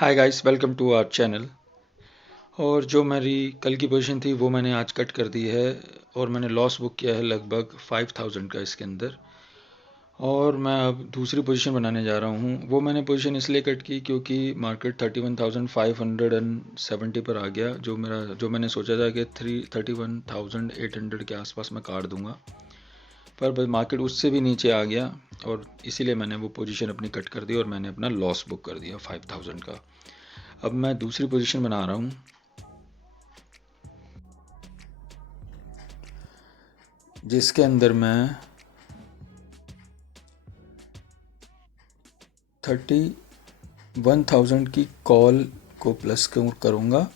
Hi guys, welcome to our channel. और जो मेरी कल की पोजीशन थी वो मैंने आज कट कर दी है और मैंने लॉस बुक किया है लगभग 5000 का इसके अंदर। और मैं अब दूसरी पोजीशन बनाने जा रहा हूँ। वो मैंने पोजीशन इसलिए कट की क्योंकि मार्केट 31,570 पर आ गया। जो मैंने सोचा था कि 31,800 के आसपास मैं काट दूंगा, पर मार्केट उससे भी नीचे आ गया और इसीलिए मैंने वो पोजीशन अपनी कट कर दी और मैंने अपना लॉस बुक कर दिया 5000 का। अब मैं दूसरी पोजीशन बना रहा हूँ जिसके अंदर मैं 31,000 की कॉल को प्लस करूँगा,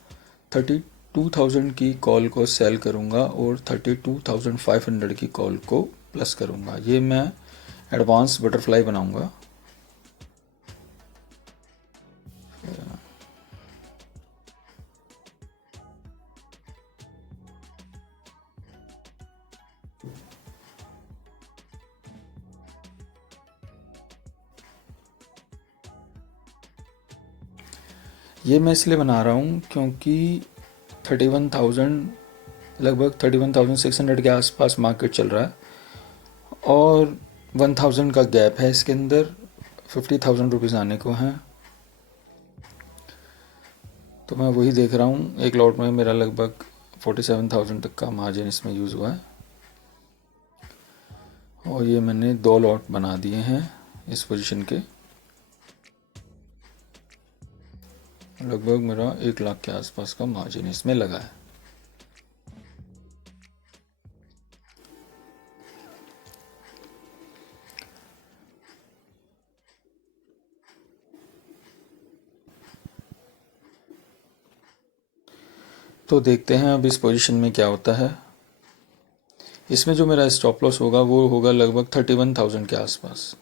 32,000 की कॉल को सेल करूँगा और 32,500 की कॉल को प्लस करूँगा। ये मैं एडवांस बटरफ्लाई बनाऊँगा। ये मैं इसलिए बना रहा हूँ क्योंकि 31,000 लगभग 31,600 के आसपास मार्केट चल रहा है और 1,000 का गैप है इसके अंदर। 50,000 रुपीज़ आने को हैं, तो मैं वही देख रहा हूँ। एक लॉट में मेरा लगभग 47,000 तक का मार्जिन इसमें यूज़ हुआ है और ये मैंने 2 लॉट बना दिए हैं इस पोजीशन के। लगभग मेरा 1 लाख के आसपास का मार्जिन इसमें लगा है। तो देखते हैं अब इस पोजीशन में क्या होता है। इसमें जो मेरा स्टॉप लॉस होगा वो होगा लगभग 31,000 के आसपास।